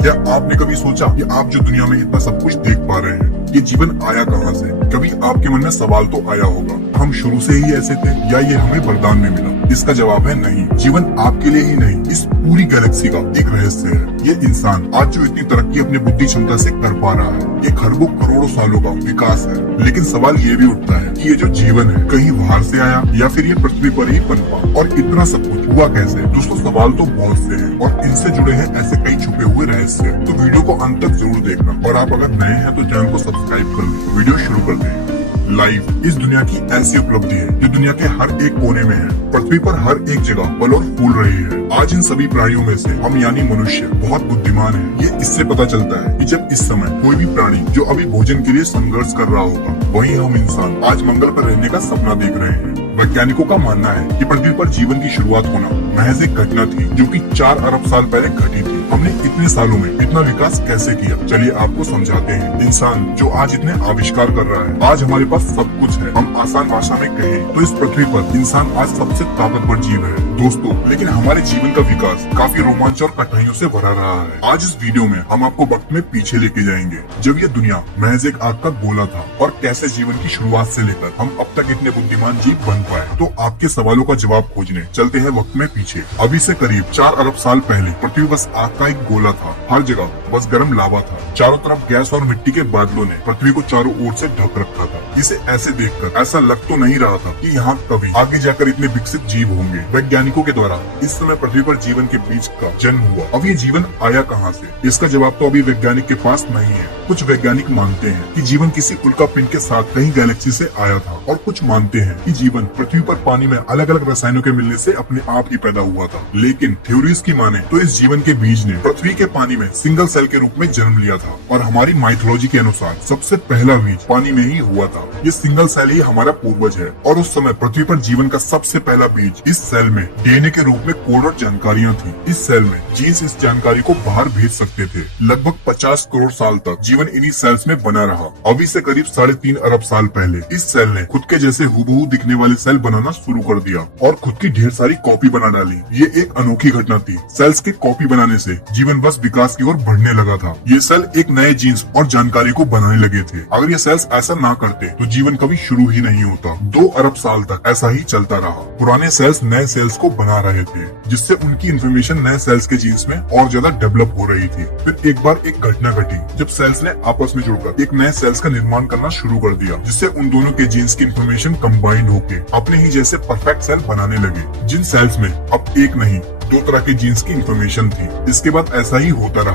क्या आपने कभी सोचा कि आप जो दुनिया में इतना सब कुछ देख पा रहे हैं, ये जीवन आया कहाँ से? कभी आपके मन में सवाल तो आया होगा, हम शुरू से ही ऐसे थे या ये हमें वरदान में मिला? इसका जवाब है नहीं। जीवन आपके लिए ही नहीं, इस पूरी गैलेक्सी का एक रहस्य है। ये इंसान आज जो इतनी तरक्की अपनी बुद्धि क्षमता से कर पा रहा है, ये खरबों करोड़ों सालों का विकास है। लेकिन सवाल ये भी उठता है कि ये जो जीवन है कहीं बाहर से आया या फिर ये पृथ्वी पर ही पनपा, और इतना सब कुछ हुआ कैसे? दोस्तों, सवाल तो बहुत से हैं और इनसे जुड़े हैं ऐसे कई छुपे हुए रहस्य। तो वीडियो को अंत तक जरूर देखना, और आप अगर नए हैं तो चैनल को सब्सक्राइब कर लें। वीडियो शुरू करते हैं। लाइफ इस दुनिया की ऐसी उपलब्धि है जो दुनिया के हर एक कोने में है। पृथ्वी पर हर एक जगह फल और फूल रही है। आज इन सभी प्राणियों में से हम यानी मनुष्य बहुत बुद्धिमान है। ये इससे पता चलता है कि जब इस समय कोई भी प्राणी जो अभी भोजन के लिए संघर्ष कर रहा होगा, वहीं हम इंसान आज मंगल पर रहने का सपना देख रहे हैं। वैज्ञानिकों का मानना है कि पृथ्वी पर जीवन की शुरुआत होना महज एक घटना थी जो कि 4 अरब साल पहले घटी थी। हमने इतने सालों में इतना विकास कैसे किया? चलिए आपको समझाते हैं। इंसान जो आज इतने आविष्कार कर रहा है, आज हमारे पास सब कुछ है। हम आसान भाषा में कहें तो इस पृथ्वी पर इंसान आज सबसे ताकतवर जीव है दोस्तों। लेकिन हमारे जीवन का विकास काफी रोमांच और कठिनाइयों से भरा रहा है। आज इस वीडियो में हम आपको वक्त में पीछे लेके जाएंगे, जब ये दुनिया महज एक आग का गोला था, और कैसे जीवन की शुरुआत से लेकर हम अब तक इतने बुद्धिमान जीव बन पाए। तो आपके सवालों का जवाब खोजने चलते हैं वक्त में पीछे। अभी से करीब 4 अरब साल पहले पृथ्वी बस आग का एक गोला था। हर जगह बस गर्म लावा था। चारों तरफ गैस और मिट्टी के बादलों ने पृथ्वी को चारों ओर से ढक रखा था। इसे ऐसे देखकर ऐसा लग तो नहीं रहा था कि यहाँ कभी आगे जाकर इतने विकसित जीव होंगे। वैज्ञानिकों के द्वारा इस समय पृथ्वी पर जीवन के बीज का जन्म हुआ। अब ये जीवन आया कहाँ से? इसका जवाब तो अभी वैज्ञानिक के पास नहीं है। कुछ वैज्ञानिक मानते हैं कि जीवन किसी उल्कापिंड के साथ कहीं गैलेक्सी से आया था, और कुछ मानते हैं कि जीवन पृथ्वी पर पानी में अलग अलग रसायनों के मिलने से अपने आप ही पैदा हुआ था। लेकिन थ्योरीज की माने तो इस जीवन के बीज ने पृथ्वी के पानी में सिंगल सेल के रूप में जन्म लिया था, और हमारी माइथोलॉजी के अनुसार सबसे पहला बीज पानी में ही हुआ था। ये सिंगल सेल ही हमारा पूर्वज है, और उस समय पृथ्वी पर जीवन का सबसे पहला बीज इस सेल में डीएनए के रूप में कोड और जानकारियां थी। इस सेल में जीन्स इस जानकारी को बाहर भेज सकते थे। लगभग 50 करोड़ साल तक जीवन इन्हीं सेल्स में बना रहा। अभी से करीब 3.5 अरब साल पहले इस सेल ने खुद के जैसे हूबहू दिखने वाले सेल बनाना शुरू कर दिया और खुद की ढेर सारी कॉपी बना डाली। ये एक अनोखी घटना थी। सेल्स के कॉपी बनाने से जीवन बस विकास की ओर बढ़ने लगा था। ये सेल एक नए जीन्स और जानकारी को बनाने लगे थे। अगर ये सेल्स ऐसा ना करते तो जीवन कभी शुरू ही नहीं होता। 2 अरब साल तक ऐसा ही चलता रहा। पुराने सेल्स नए सेल्स को बना रहे थे, जिससे उनकी इन्फॉर्मेशन नए सेल्स के जीन्स में और ज्यादा डेवलप हो रही थी। फिर एक बार एक घटना घटी जब सेल्स ने आपस में जुड़कर एक नए सेल्स का निर्माण करना शुरू कर दिया, जिससे उन दोनों के जीन्स की इन्फॉर्मेशन कंबाइंड होके अपने ही जैसे परफेक्ट सेल बनाने लगे। जिन सेल्स में अब एक नहीं 2 तरह के जीन्स की इन्फॉर्मेशन थी। इसके बाद ऐसा ही होता रहा।